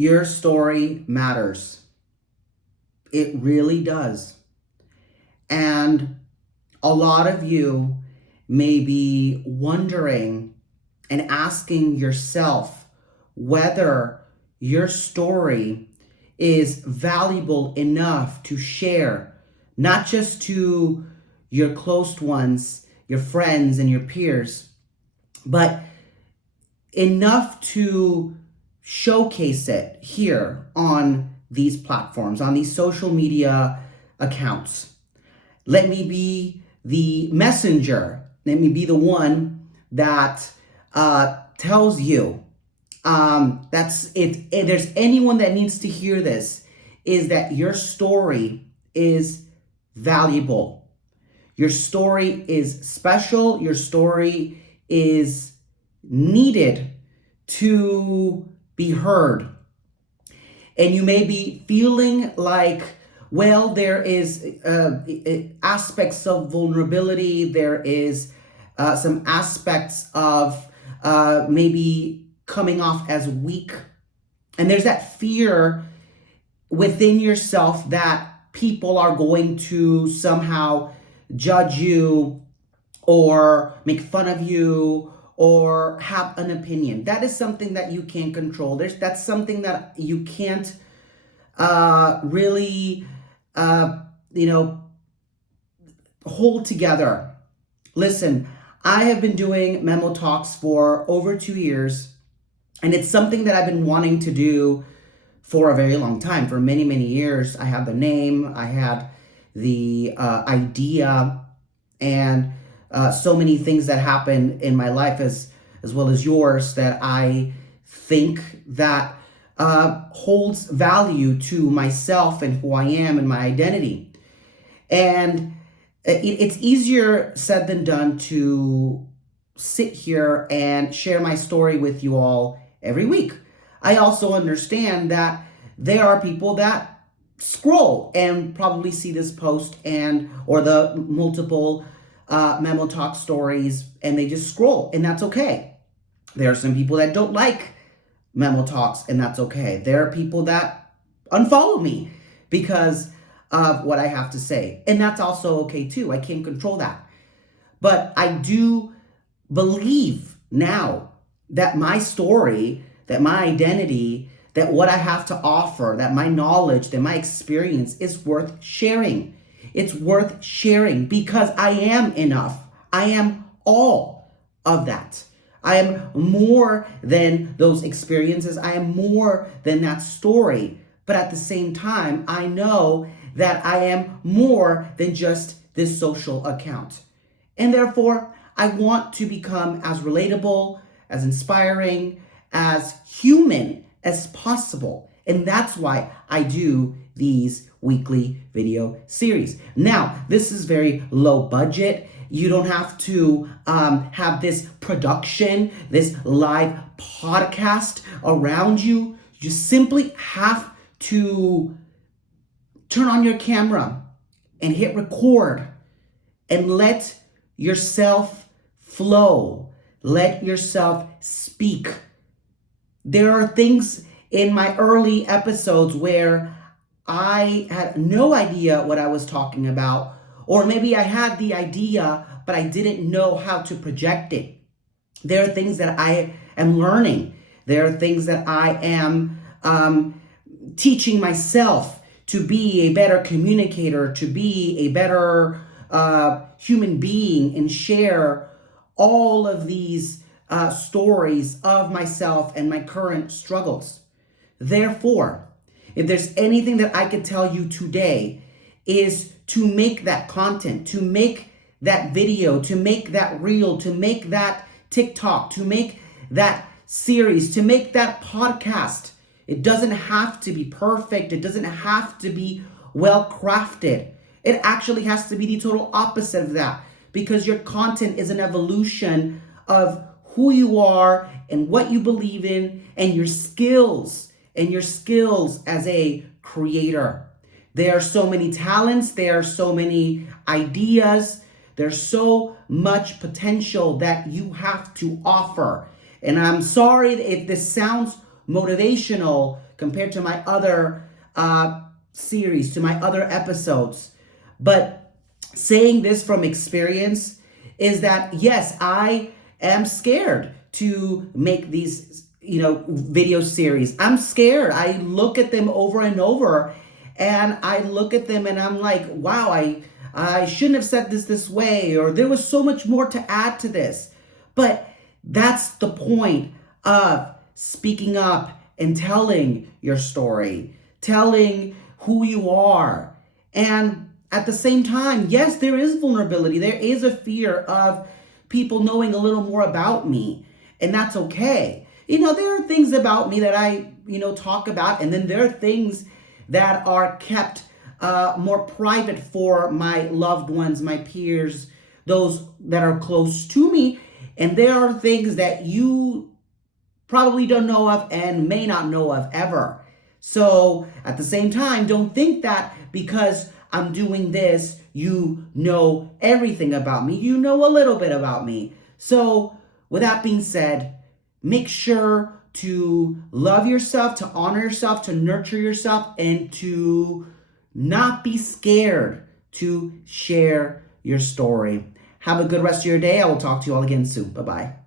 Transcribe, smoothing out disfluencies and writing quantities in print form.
your story matters. It really does. And a lot of you may be wondering and asking yourself whether your story is valuable enough to share, not just to your close ones, your friends, and your peers, but enough to showcase it here on these platforms, on these social media accounts. Let me be the messenger. Let me be the one that tells you that's if there's anyone that needs to hear this, is that your story is valuable. Your story is special. Your story is needed to be heard. And you may be feeling like, well, there is aspects of vulnerability. There is some aspects of maybe coming off as weak. And there's that fear within yourself that people are going to somehow judge you or make fun of you or have an opinion. That is something that you can't control. That's something that you can't really, hold together. Listen, I have been doing MemoTalks for over 2 years, and it's something that I've been wanting to do for a very long time, for many, many years. I had the name, I had the idea, and so many things that happen in my life as well as yours that I think that holds value to myself and who I am and my identity. And it's easier said than done to sit here and share my story with you all every week. I also understand that there are people that scroll and probably see this post or the multiple MemoTalk stories, and they just scroll, and that's okay. There are some people that don't like MemoTalks, and that's okay. There are people that unfollow me because of what I have to say, and that's also okay too. I can't control that. But I do believe now that my story, that my identity, that what I have to offer, that my knowledge, that my experience is worth sharing. It's worth sharing because I am enough. I am all of that. I am more than those experiences. I am more than that story. But at the same time, I know that I am more than just this social account. And therefore, I want to become as relatable, as inspiring, as human as possible. And that's why I do these weekly video series. Now, this is very low budget. You don't have to have this production, this live podcast around you. You simply have to turn on your camera and hit record and let yourself flow. Let yourself speak. There are things in my early episodes where I had no idea what I was talking about, or maybe I had the idea, but I didn't know how to project it. There are things that I am learning. There are things that I am teaching myself to be a better communicator, to be a better human being, and share all of these stories of myself and my current struggles. Therefore, if there's anything that I could tell you today, is to make that content, to make that video, to make that reel, to make that TikTok, to make that series, to make that podcast. It doesn't have to be perfect. It doesn't have to be well crafted. It actually has to be the total opposite of that, because your content is an evolution of who you are and what you believe in and your skills as a creator. There are so many talents, there are so many ideas, there's so much potential that you have to offer. And I'm sorry if this sounds motivational compared to my other series, to my other episodes. But saying this from experience is that, yes, I am scared to make these, video series. I'm scared. I look at them over and over, and I look at them and I'm like, wow, I shouldn't have said this way, or there was so much more to add to this. But that's the point of speaking up and telling your story, telling who you are. And at the same time, yes, there is vulnerability. There is a fear of people knowing a little more about me, and that's okay. There are things about me that I, talk about, and then there are things that are kept more private for my loved ones, my peers, those that are close to me. And there are things that you probably don't know of and may not know of ever. So at the same time, don't think that because I'm doing this, you know everything about me. You know a little bit about me. So with that being said, make sure to love yourself, to honor yourself, to nurture yourself, and to not be scared to share your story. Have a good rest of your day. I will talk to you all again soon. Bye-bye.